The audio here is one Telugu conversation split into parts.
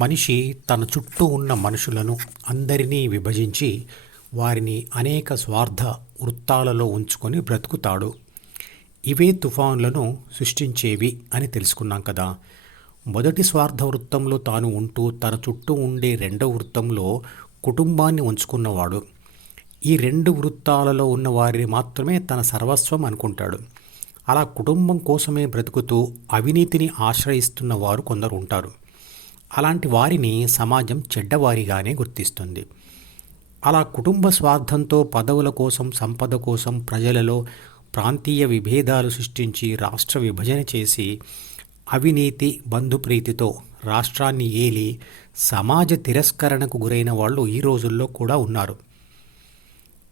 మనిషి తన చుట్టూ ఉన్న మనుషులను అందరినీ విభజించి వారిని అనేక స్వార్థ వృత్తాలలో ఉంచుకొని బ్రతుకుతాడు. ఇవే తుఫాన్లను సృష్టించేవి అని తెలుసుకున్నాం కదా. మొదటి స్వార్థ వృత్తంలో తాను ఉంటూ తన చుట్టూ ఉండే రెండవ వృత్తంలో కుటుంబాన్ని ఉంచుకున్నవాడు ఈ రెండు వృత్తాలలో ఉన్న వారిని మాత్రమే తన సర్వస్వం అనుకుంటాడు. అలా కుటుంబం కోసమే బ్రతుకుతూ అవినీతిని ఆశ్రయిస్తున్న వారు కొందరు ఉంటారు. అలాంటి వారిని సమాజం చెడ్డవారిగానే గుర్తిస్తుంది. అలా కుటుంబ స్వార్థంతో పదవుల కోసం, సంపద కోసం ప్రజలలో ప్రాంతీయ విభేదాలు సృష్టించి రాష్ట్ర విభజన చేసి అవినీతి బంధుప్రీతితో రాష్ట్రాన్ని ఏలి సమాజ తిరస్కరణకు గురైన వాళ్ళు ఈ రోజుల్లో కూడా ఉన్నారు.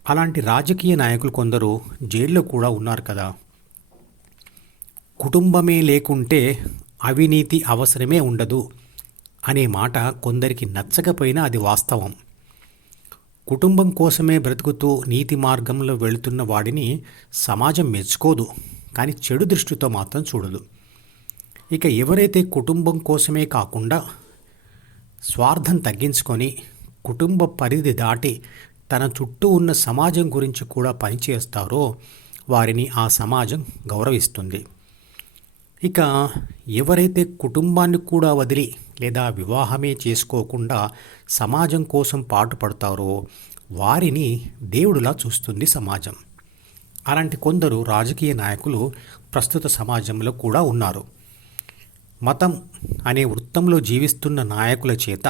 అలాంటి రాజకీయ నాయకులు కొందరు జైల్లో కూడా ఉన్నారు కదా. కుటుంబమే లేకుంటే అవినీతి అవసరమే ఉండదు అనే మాట కొందరికి నచ్చకపోయినా అది వాస్తవం. కుటుంబం కోసమే బ్రతుకుతూ నీతి మార్గంలో వెళుతున్న వాడిని సమాజం మెచ్చుకోదు, కానీ చెడు దృష్టితో మాత్రం చూడదు. ఇక ఎవరైతే కుటుంబం కోసమే కాకుండా స్వార్థం తగ్గించుకొని కుటుంబ పరిధి దాటి తన చుట్టూ ఉన్న సమాజం గురించి కూడా పనిచేస్తారో వారిని ఆ సమాజం గౌరవిస్తుంది. ఇక ఎవరైతే కుటుంబాన్ని కూడా వదిలి లేదా వివాహమే చేసుకోకుండా సమాజం కోసం పాటుపడతారో వారిని దేవుడిలా చూస్తుంది సమాజం. అలాంటి కొందరు రాజకీయ నాయకులు ప్రస్తుత సమాజంలో కూడా ఉన్నారు. మతం అనే వృత్తంలో జీవిస్తున్న నాయకుల చేత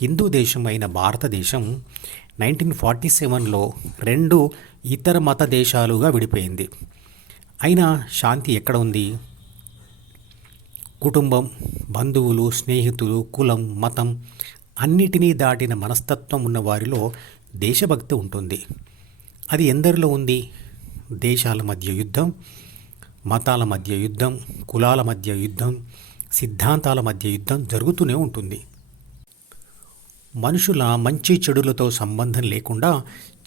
హిందూ దేశమైన భారతదేశం 1947లో 2 ఇతర మత దేశాలుగా విడిపోయింది. అయినా శాంతి ఎక్కడ ఉంది? కుటుంబం, బంధువులు, స్నేహితులు, కులం, మతం అన్నిటినీ దాటిన మనస్తత్వం ఉన్న వారిలో దేశభక్తి ఉంటుంది. అది ఎందరిలో ఉంది? దేశాల మధ్య యుద్ధం, మతాల మధ్య యుద్ధం, కులాల మధ్య యుద్ధం, సిద్ధాంతాల మధ్య యుద్ధం జరుగుతూనే ఉంటుంది. మనుషుల మంచి చెడులతో సంబంధం లేకుండా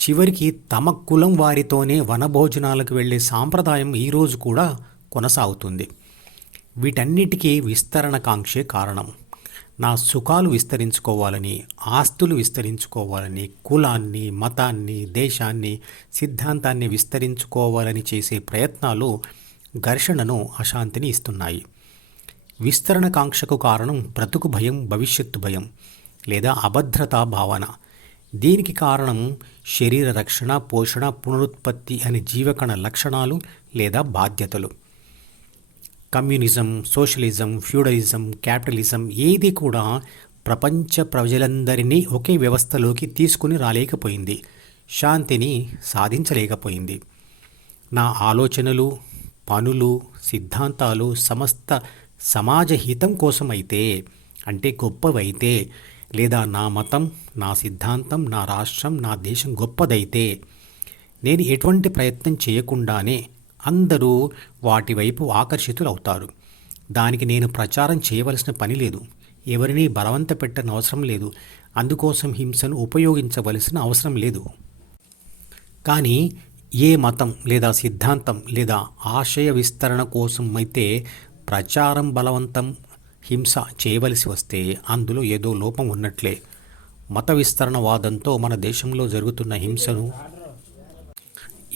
చివరికి తమ కులం వారితోనే వనభోజనాలకు వెళ్ళే సాంప్రదాయం ఈరోజు కూడా కొనసాగుతుంది. వీటన్నిటికీ విస్తరణకాంక్షే కారణం. నా సుఖాలు విస్తరించుకోవాలని, ఆస్తులు విస్తరించుకోవాలని, కులాన్ని, మతాన్ని, దేశాన్ని, సిద్ధాంతాన్ని విస్తరించుకోవాలని చేసే ప్రయత్నాలు ఘర్షణను, అశాంతిని ఇస్తున్నాయి. విస్తరణకాంక్షకు కారణం బ్రతుకు భయం, భవిష్యత్తు భయం లేదా అభద్రతా భావన. దీనికి కారణం శరీర రక్షణ, పోషణ, పునరుత్పత్తి అనే జీవకణ లక్షణాలు లేదా బాధ్యతలు. కమ్యూనిజం, సోషలిజం, ఫ్యూడలిజం, క్యాపిటలిజం ఏది కూడా ప్రపంచ ప్రజలందరినీ ఒకే వ్యవస్థలోకి తీసుకుని రాలేకపోయింది, శాంతిని సాధించలేకపోయింది. నా ఆలోచనలు, పనులు, సిద్ధాంతాలు సమస్త సమాజ హితం కోసమైతే, అంటే గొప్పవైతే, లేదా నా మతం, నా సిద్ధాంతం, నా రాష్ట్రం, నా దేశం గొప్పదైతే నేను ఎటువంటి ప్రయత్నం చేయకుండానే అందరూ వాటి వైపు ఆకర్షితులవుతారు. దానికి నేను ప్రచారం చేయవలసిన పని లేదు, ఎవరినీ బలవంత పెట్టని అవసరం లేదు, అందుకోసం హింసను ఉపయోగించవలసిన అవసరం లేదు. కానీ ఏ మతం లేదా సిద్ధాంతం లేదా ఆశయ విస్తరణ కోసం అయితే ప్రచారం, బలవంతం, హింస చేయవలసి వస్తే అందులో ఏదో లోపం ఉన్నట్లే. మత విస్తరణవాదంతో మన దేశంలో జరుగుతున్న హింసను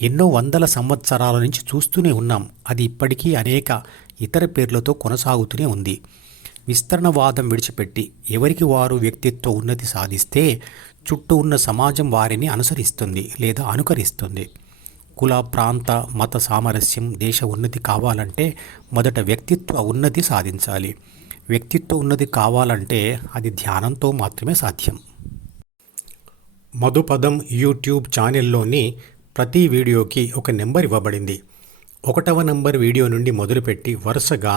ఎన్నో వందల సంవత్సరాల నుంచి చూస్తూనే ఉన్నాం. అది ఇప్పటికీ అనేక ఇతర పేర్లతో కొనసాగుతూనే ఉంది. విస్తరణవాదం విడిచిపెట్టి ఎవరికి వారు వ్యక్తిత్వ ఉన్నతి సాధిస్తే చుట్టూ ఉన్న సమాజం వారిని అనుసరిస్తుంది లేదా అనుకరిస్తుంది. కుల, ప్రాంత, మత సామరస్యం, దేశ ఉన్నతి కావాలంటే మొదట వ్యక్తిత్వ ఉన్నతి సాధించాలి. వ్యక్తిత్వ ఉన్నతి కావాలంటే అది ధ్యానంతో మాత్రమే సాధ్యం. మధుపదం యూట్యూబ్ ఛానల్లోని ప్రతి వీడియోకి ఒక నెంబర్ ఇవ్వబడింది. 1వ నంబర్ వీడియో నుండి మొదలుపెట్టి వరుసగా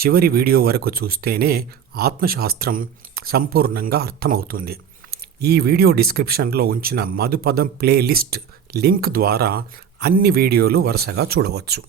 చివరి వీడియో వరకు చూస్తేనే ఆత్మశాస్త్రం సంపూర్ణంగా అర్థమవుతుంది. ఈ వీడియో డిస్క్రిప్షన్లో ఉంచిన మధుపదం ప్లేలిస్ట్ లింక్ ద్వారా అన్ని వీడియోలు వరుసగా చూడవచ్చు.